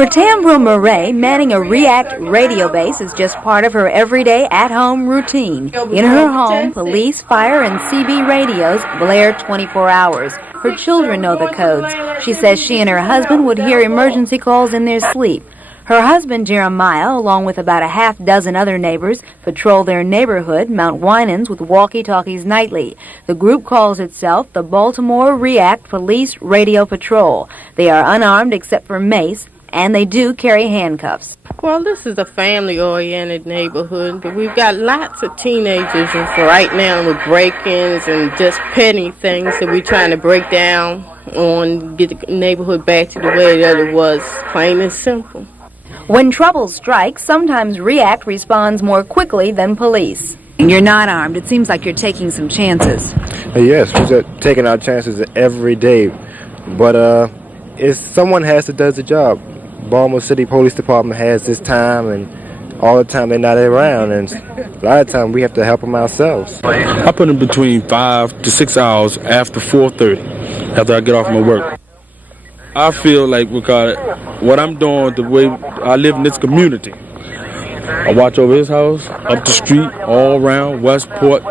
For Tambril Murray, manning a REACT radio base is just part of her everyday at-home routine. In her home, police, fire, and CB radios blare 24 hours. Her children know the codes. She says she and her husband would hear emergency calls in their sleep. Her husband, Jeremiah, along with about a half dozen other neighbors, patrol their neighborhood, Mount Winans, with walkie-talkies nightly. The group calls itself the Baltimore REACT Police Radio Patrol. They are unarmed except for mace, and they do carry handcuffs. Well, this is a family-oriented neighborhood, but we've got lots of teenagers for right now with break-ins and just petty things that we're trying to break down on, get the neighborhood back to the way that it was, plain and simple. When trouble strikes, sometimes REACT responds more quickly than police. You're not armed. It seems like you're taking some chances. Yes, we're taking our chances every day, but someone has to do the job. Baltimore City Police Department has this time, and all the time they're not around, and a lot of times we have to help them ourselves. I put in between 5 to 6 hours after 4:30, after I get off my work. I feel like because what I'm doing, the way I live in this community, I watch over his house, up the street, all around Westport.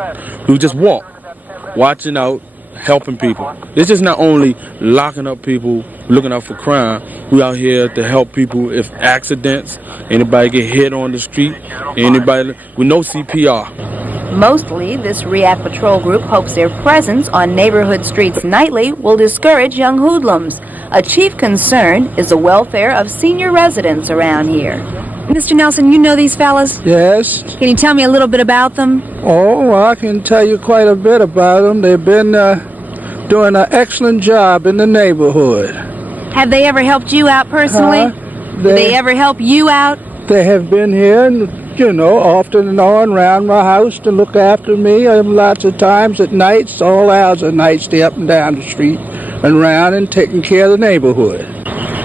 We just walk, watching out, helping people. It's just not only locking up people, looking out for crime. We out here to help people if accidents, anybody get hit on the street, anybody with no CPR. Mostly, this REACT patrol group hopes their presence on neighborhood streets nightly will discourage young hoodlums. A chief concern is the welfare of senior residents around here. Mr. Nelson, you know these fellas? Yes. Can you tell me a little bit about them? Oh, I can tell you quite a bit about them. They've been doing an excellent job in the neighborhood. Have they ever helped you out personally? Did they ever help you out? They have been here, and, you know, often and on around my house to look after me. Lots of times at nights, all hours of nights, they up and down the street and around and taking care of the neighborhood.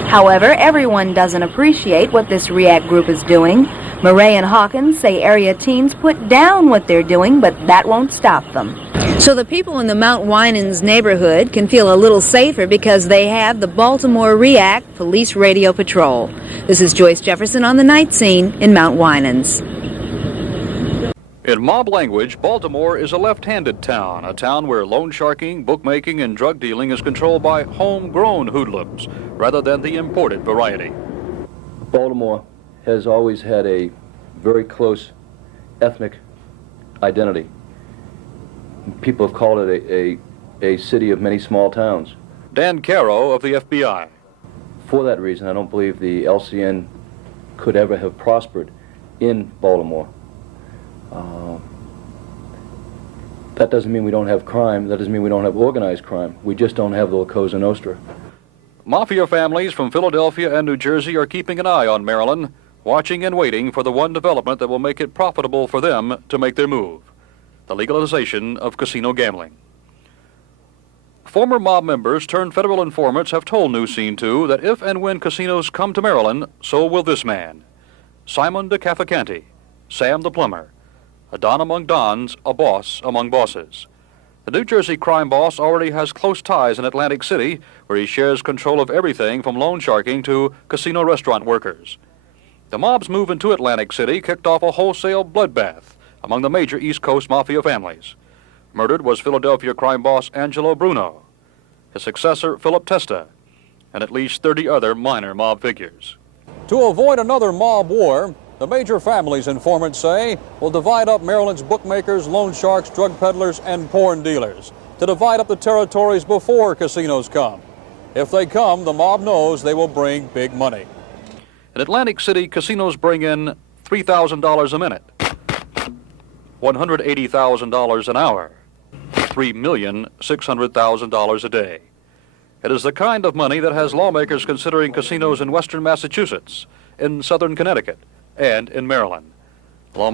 However, everyone doesn't appreciate what this REACT group is doing. Murray and Hawkins say area teens put down what they're doing, but that won't stop them. So the people in the Mount Winans neighborhood can feel a little safer because they have the Baltimore REACT Police Radio Patrol. This is Joyce Jefferson on the night scene in Mount Winans.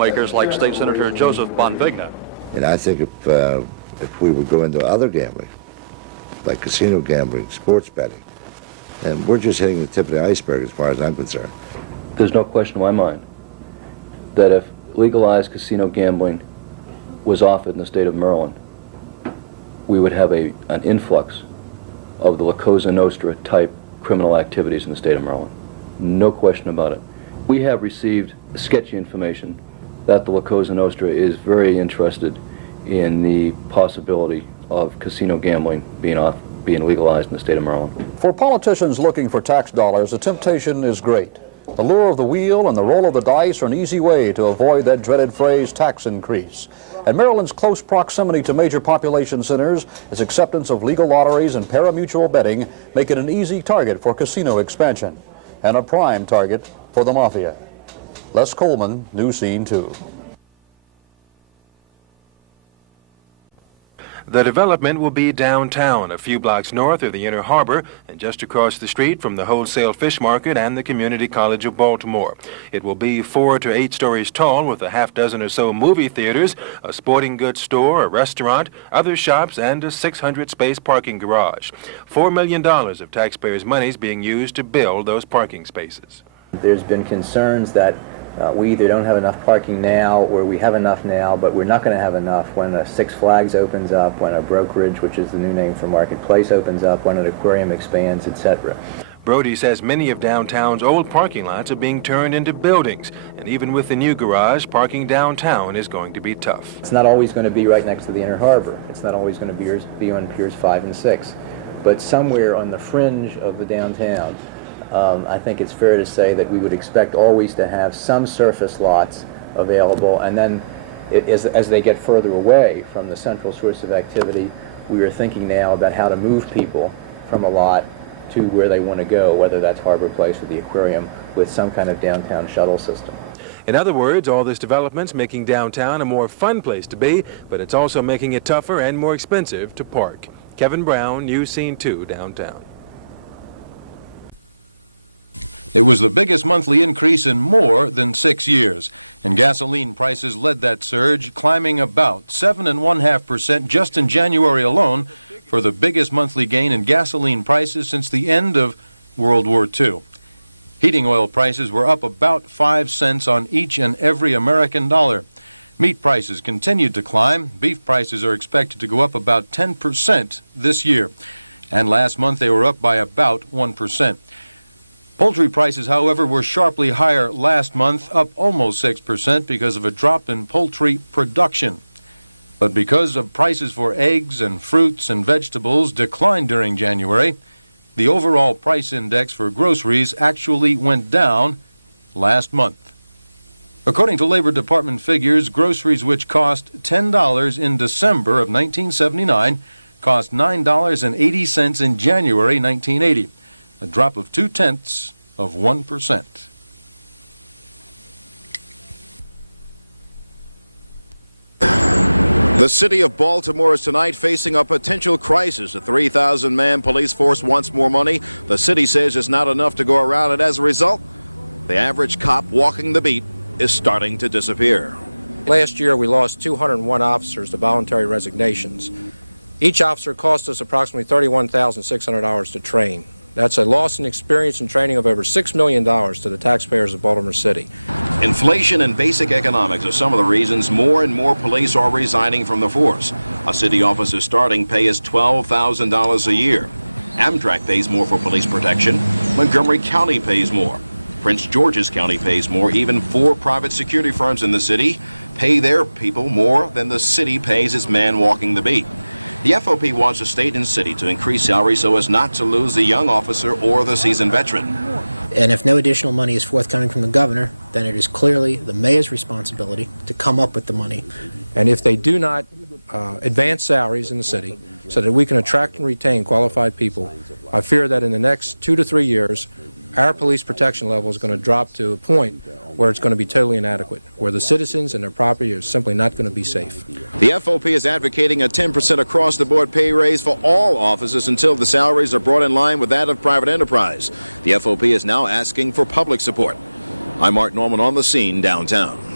As the chairman of the Ways and Means Committee, It was the biggest monthly increase in more than 6 years, and gasoline prices led that surge, climbing about 7.5% just in January alone, for the biggest monthly gain in gasoline prices since the end of World War II. Heating oil prices were up about 5 cents on each and every American dollar. Meat prices continued to climb. Beef prices are expected to go up about 10% this year, and last month they were up by about 1%. Poultry prices, however, were sharply higher last month, up almost 6% because of a drop in poultry production. But because of prices for eggs and fruits and vegetables declined during January, the overall price index for groceries actually went down last month. According to Labor Department figures, groceries which cost $10 in December of 1979 cost $9.80 in January 1980. A drop of 0.2%. The city of Baltimore is tonight facing a potential crisis. A 3,000-man police force wants more money. The city says it's not enough to go around, and as a result, the average cop walking the beat is starting to disappear. Last year, we lost 201 officers to voluntary resignations. Each officer cost us approximately $31,600 to train. That's a loss in experience and training of over $6 million to the taxpayers of Baltimore City. Inflation and basic economics are some of the reasons more and more police are resigning from the force. A city officer's starting pay is $12,000 a year. Amtrak pays more for police protection. Montgomery County pays more. Prince George's County pays more. Even 4 private security firms in the city pay their people more than the city pays its man walking the beat. The FOP wants the state and city to increase salaries so as not to lose the young officer or the seasoned veteran. And if no additional money is forthcoming from the governor, then it is clearly the mayor's responsibility to come up with the money. And if they do not advance salaries in the city so that we can attract and retain qualified people, I fear that in the next 2 to 3 years, our police protection level is going to drop to a point where it's going to be totally inadequate, where the citizens and their property are simply not going to be safe. The FOP is advocating a 10% across-the-board pay raise for all officers until the salaries are brought in line with that of private enterprise. The FOP is now asking for public support. I'm Mark Norman on the scene downtown.